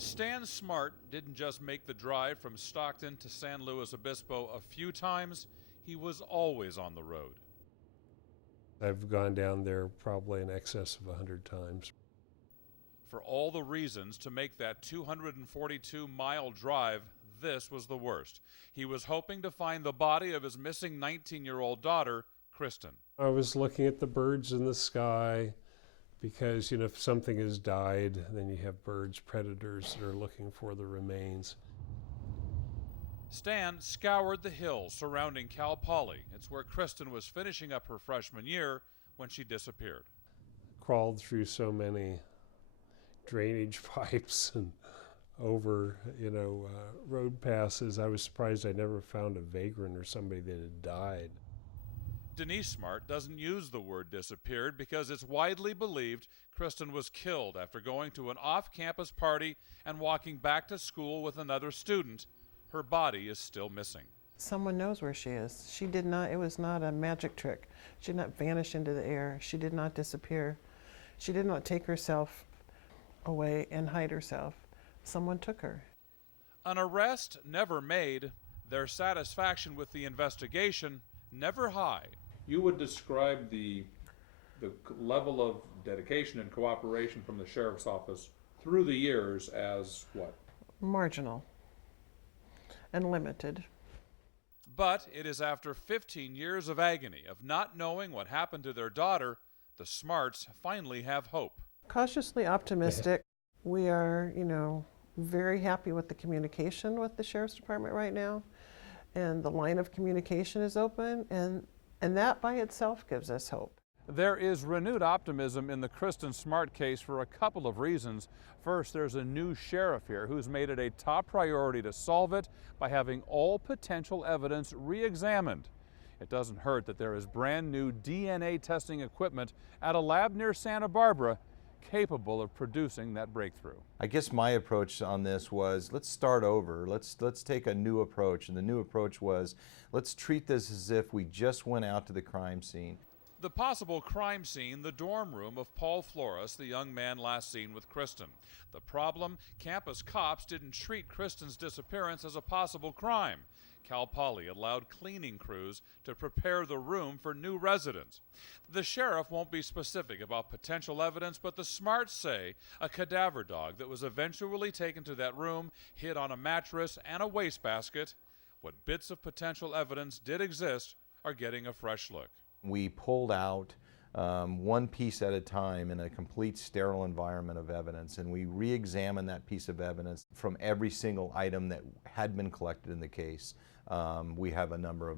Stan Smart didn't just make the drive from Stockton to San Luis Obispo a few times, he was always on the road. I've gone down there probably in excess of 100 times. For all the reasons to make that 242-mile drive, this was the worst. He was hoping to find the body of his missing 19-year-old daughter, Kristin. I was looking at the birds in the sky because, if something has died, then you have birds, predators that are looking for the remains. Stan scoured the hills surrounding Cal Poly. It's where Kristin was finishing up her freshman year when she disappeared. Crawled through so many drainage pipes and over, road passes. I was surprised I never found a vagrant or somebody that had died. Denise Smart doesn't use the word disappeared because it's widely believed Kristin was killed after going to an off-campus party and walking back to school with another student. Her body is still missing. Someone knows where she is. She did not, it was not a magic trick. She did not vanish into the air. She did not disappear. She did not take herself away and hide herself. Someone took her. An arrest never made, their satisfaction with the investigation never high. You would describe the level of dedication and cooperation from the sheriff's office through the years as what? Marginal and limited. But it is after 15 years of agony, of not knowing what happened to their daughter, the Smarts finally have hope. Cautiously optimistic. We are, very happy with the communication with the Sheriff's Department right now. And the line of communication is open, and that by itself gives us hope. There is renewed optimism in the Kristin Smart case for a couple of reasons. First, there's a new sheriff here who's made it a top priority to solve it by having all potential evidence re-examined. It doesn't hurt that there is brand new DNA testing equipment at a lab near Santa Barbara capable of producing that breakthrough. I guess my approach on this was, let's start over. Let's take a new approach. And the new approach was, let's treat this as if we just went out to the crime scene. The possible crime scene, the dorm room of Paul Flores, the young man last seen with Kristin. The problem, campus cops didn't treat Kristin's disappearance as a possible crime. Cal Poly allowed cleaning crews to prepare the room for new residents. The sheriff won't be specific about potential evidence, but the Smarts say a cadaver dog that was eventually taken to that room hid on a mattress and a wastebasket. What bits of potential evidence did exist are getting a fresh look. We pulled out one piece at a time in a complete sterile environment of evidence, and we re-examined that piece of evidence from every single item that had been collected in the case. We have a number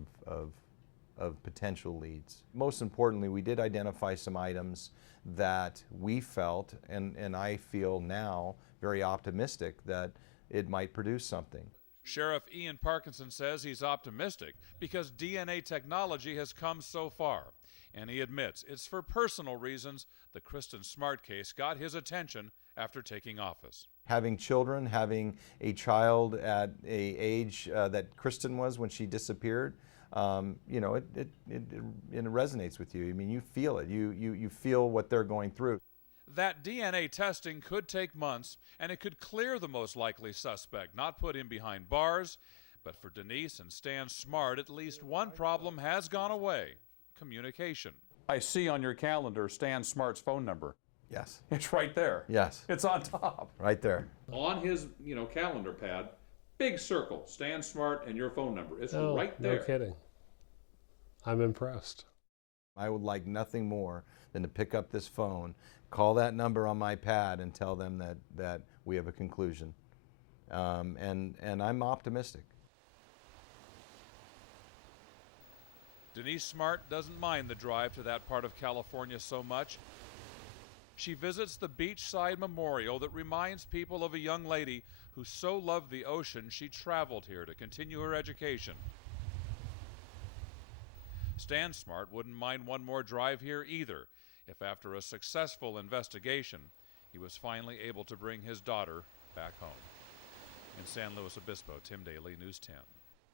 of potential leads. Most importantly, we did identify some items that we felt, and I feel now, very optimistic that it might produce something. Sheriff Ian Parkinson says he's optimistic because DNA technology has come so far. And he admits it's for personal reasons the Kristin Smart case got his attention after taking office. Having children, having a child at an age that Kristin was when she disappeared, it resonates with you. I mean, you feel it. You feel what they're going through. That DNA testing could take months, and it could clear the most likely suspect, not put him behind bars. But for Denise and Stan Smart, at least one problem has gone away: communication. I see on your calendar Stan Smart's phone number. Yes. It's right there. Yes. It's on top. Right there. On his, calendar pad, big circle, Stan Smart and your phone number. It's right there. No kidding. I'm impressed. I would like nothing more than to pick up this phone, call that number on my pad, and tell them that we have a conclusion. And I'm optimistic. Denise Smart doesn't mind the drive to that part of California so much. She visits the beachside memorial that reminds people of a young lady who so loved the ocean she traveled here to continue her education. Stan Smart wouldn't mind one more drive here either, if after a successful investigation, he was finally able to bring his daughter back home. In San Luis Obispo, Tim Daly, News 10.